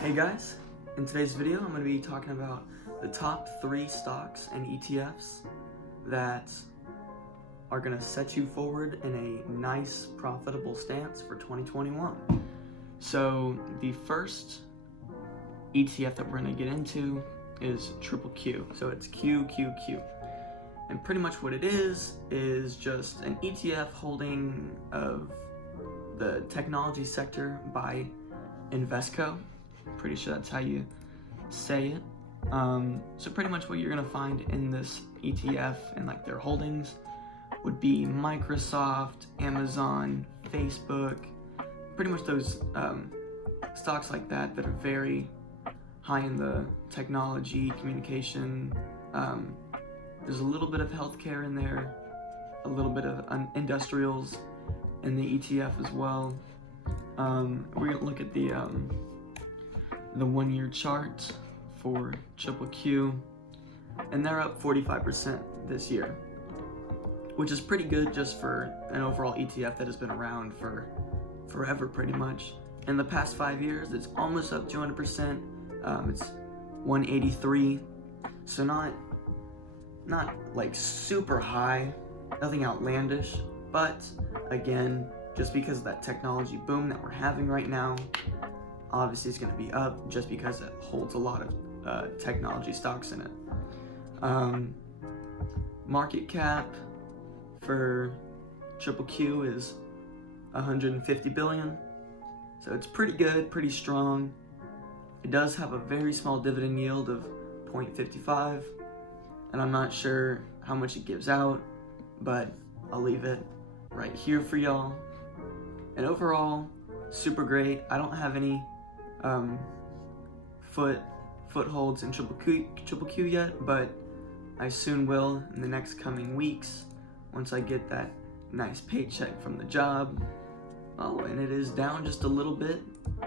Hey guys, in today's video I'm going to be talking about the top 3 stocks and ETFs that are going to set you forward in a nice profitable stance for 2021. So the first ETF that we're going to get into is Triple Q. So it's QQQ. And pretty much what it is just an ETF holding of the technology sector by Invesco. Pretty sure that's how you say it. So pretty much what you're gonna find in this ETF and like their holdings would be Microsoft, Amazon, Facebook, pretty much those stocks like that are very high in the technology, communication. There's a little bit of healthcare in there, a little bit of industrials in the ETF as well. We're gonna look at the 1-year chart for Triple Q, and they're up 45% this year, which is pretty good just for an overall ETF that has been around for forever pretty much. In the past 5 years, it's almost up 200%. It's 183, so not like super high, nothing outlandish, but again, just because of that technology boom that we're having right now, obviously it's going to be up just because it holds a lot of technology stocks in it. Market cap for Triple Q is 150 billion, so it's pretty good, pretty strong. It does have a very small dividend yield of 0.55, and I'm not sure how much it gives out, but I'll leave it right here for y'all. And overall, super great. I don't have any footholds in Triple Q yet, but I soon will in the next coming weeks once I get that nice paycheck from the job. Oh, and it is down just a little bit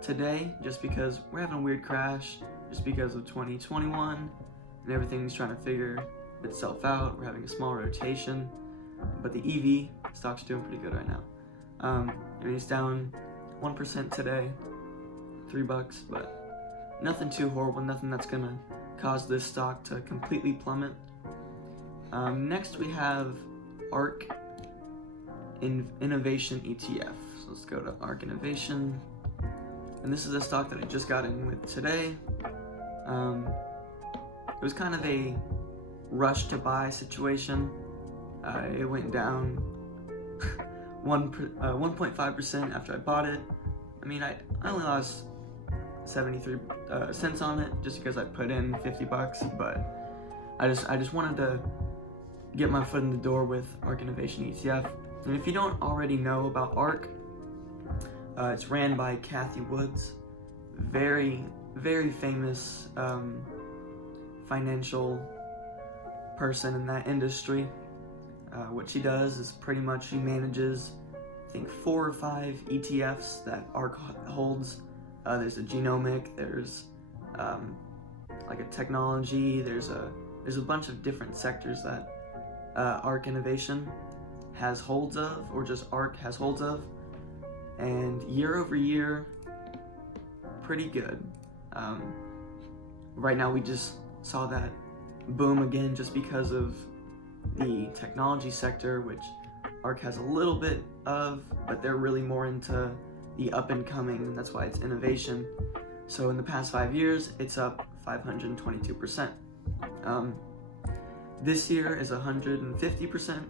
today just because we're having a weird crash just because of 2021 and everything's trying to figure itself out. We're having a small rotation, but the EV stock's doing pretty good right now. And it's down 1% today, $3, but nothing too horrible, nothing that's gonna cause this stock to completely plummet. Next we have ARK Innovation ETF. So let's go to ARK Innovation, and this is a stock that I just got in with today. It was kind of a rush to buy situation. It went down 1.5% after I bought it. I mean, I only lost 73 cents on it just because I put in $50, but I just wanted to get my foot in the door with ARK Innovation ETF. And if you don't already know about ARK, it's ran by Cathie Woods, very famous financial person in that industry. What she does is pretty much she manages, I think, 4 or 5 ETFs that ARK holds. There's a genomic, there's like a technology, there's a bunch of different sectors that ARK Innovation has holds of, or just ARK has holds of, and year over year, pretty good. Right now we just saw that boom again just because of the technology sector, which ARK has a little bit of, but they're really more into the up and coming, and that's why it's innovation. So in the past 5 years, it's up 522%. This year is 150%.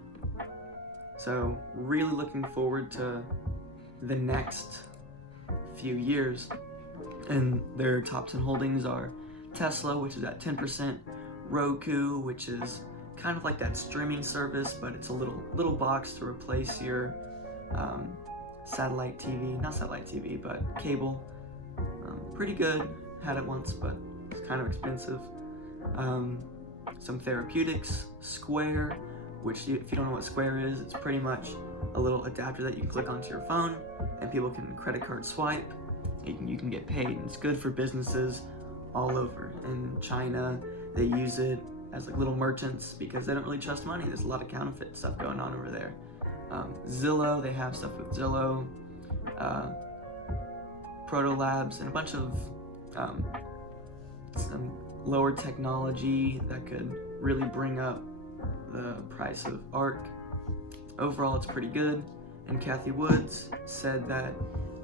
So really looking forward to the next few years. And their top 10 holdings are Tesla, which is at 10%, Roku, which is kind of like that streaming service, but it's a little box to replace your satellite TV, not satellite TV, but cable. Pretty good, had it once, but it's kind of expensive. Some therapeutics, Square, which if you don't know what Square is, it's pretty much a little adapter that you can click onto your phone and people can credit card swipe. You can get paid, and it's good for businesses all over. In China, they use it as like little merchants because they don't really trust money. There's a lot of counterfeit stuff going on over there. Zillow, they have stuff with Zillow, Proto Labs, and a bunch of some lower technology that could really bring up the price of ARK. Overall, it's pretty good. And Kathy Woods said that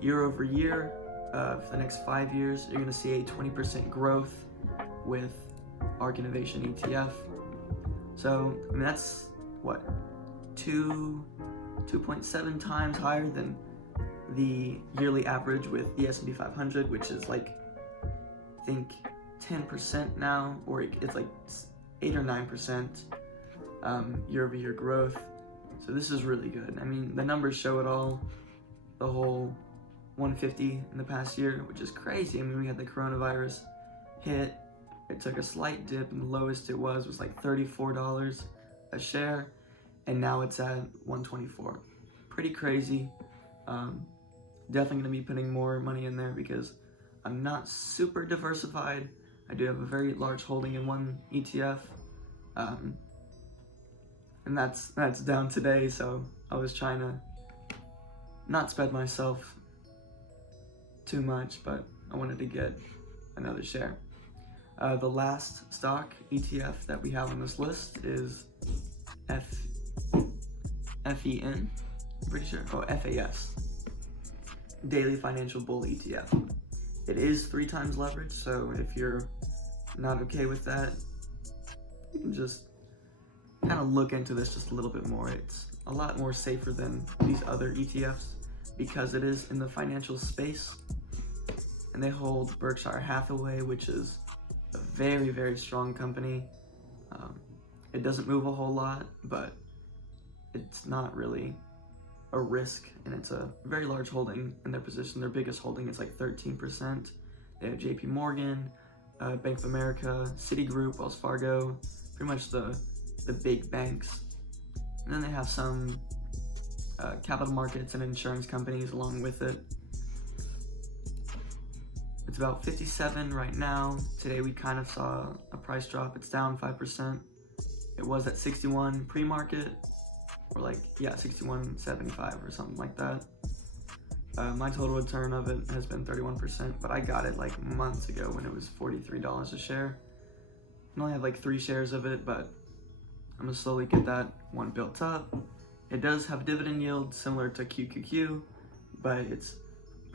year over year, for the next 5 years, you're going to see a 20% growth with ARK Innovation ETF. So, I mean, that's what, 2.7 times higher than the yearly average with the S&P 500, which is like, I think 10% now, or it's like 8 or 9% year over year growth. So this is really good. I mean, the numbers show it all. The whole 150 in the past year, which is crazy. I mean, we had the coronavirus hit. It took a slight dip, and the lowest it was like $34 a share, and now it's at $124. Pretty crazy. Definitely going to be putting more money in there because I'm not super diversified. I do have a very large holding in one ETF, and that's down today, so I was trying to not spread myself too much, but I wanted to get another share. The last stock ETF that we have on this list is FEN, I'm pretty sure, FAS, Daily Financial Bull ETF. It is 3 times leverage, so if you're not okay with that, you can just kind of look into this just a little bit more. It's a lot more safer than these other ETFs because it is in the financial space, and they hold Berkshire Hathaway, which is a very, very strong company. It doesn't move a whole lot, but it's not really a risk, and it's a very large holding in their position. Their biggest holding is like 13%. They have JP Morgan, Bank of America, Citigroup, Wells Fargo, pretty much the big banks. And then they have some capital markets and insurance companies along with it. It's about 57 right now. Today we kind of saw a price drop. It's down 5%. It was at 61 pre-market, or 61.75 or something like that. My total return of it has been 31%, but I got it like months ago when it was $43 a share. I only have like 3 shares of it, but I'm gonna slowly get that one built up. It does have dividend yield similar to QQQ, but it's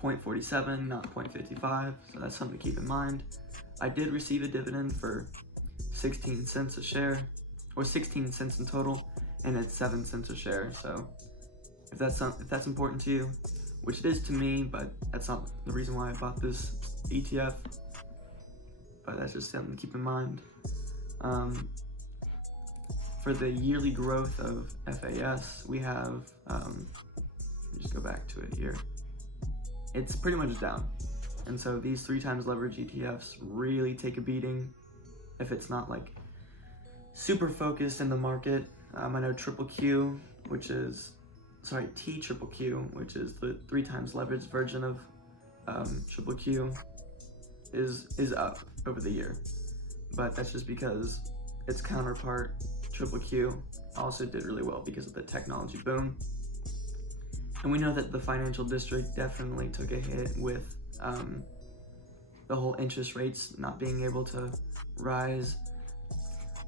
0.47, not 0.55, so that's something to keep in mind. I did receive a dividend for 16 cents a share, or 16 cents in total, and it's 7 cents a share. So if that's important to you, which it is to me, but that's not the reason why I bought this ETF, but that's just something to keep in mind. For the yearly growth of FAS, we have, let me just go back to it here. It's pretty much down. And so these 3 times leverage ETFs really take a beating if it's not like super focused in the market. I know TQQQ, which is the 3 times leveraged version of QQQ, is up over the year. But that's just because its counterpart, QQQ, also did really well because of the technology boom. And we know that the financial district definitely took a hit with the whole interest rates not being able to rise.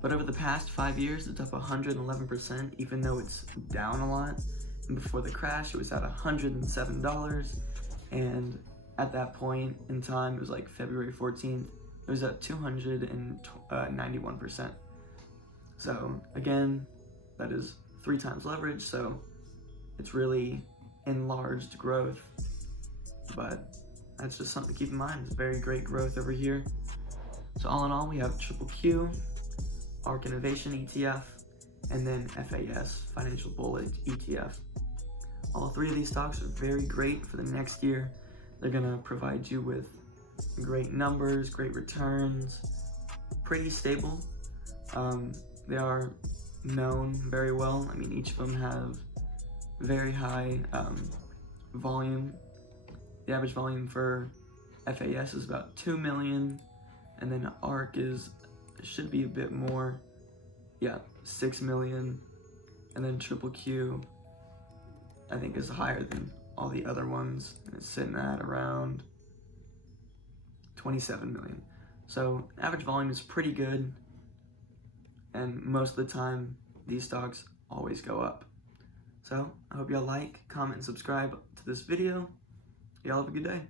But over the past 5 years, it's up 111%, even though it's down a lot. And before the crash, it was at $107. And at that point in time, it was like February 14th, it was at 291%. So again, that is 3 times leverage, so it's really enlarged growth. But that's just something to keep in mind. It's very great growth over here. So all in all, we have QQQ, ARK Innovation ETF, and then FAS, Financial Bull ETF. All 3 of these stocks are very great for the next year. They're gonna provide you with great numbers, great returns, pretty stable. They are known very well. I mean, each of them have very high volume. The average volume for FAS is about 2 million, and then ARK should be a bit more, 6 million, and then QQQ I think is higher than all the other ones, and it's sitting at around 27 million. So average volume is pretty good, and most of the time these stocks always go up. So I hope y'all like, comment, and subscribe to this video. Y'all have a good day.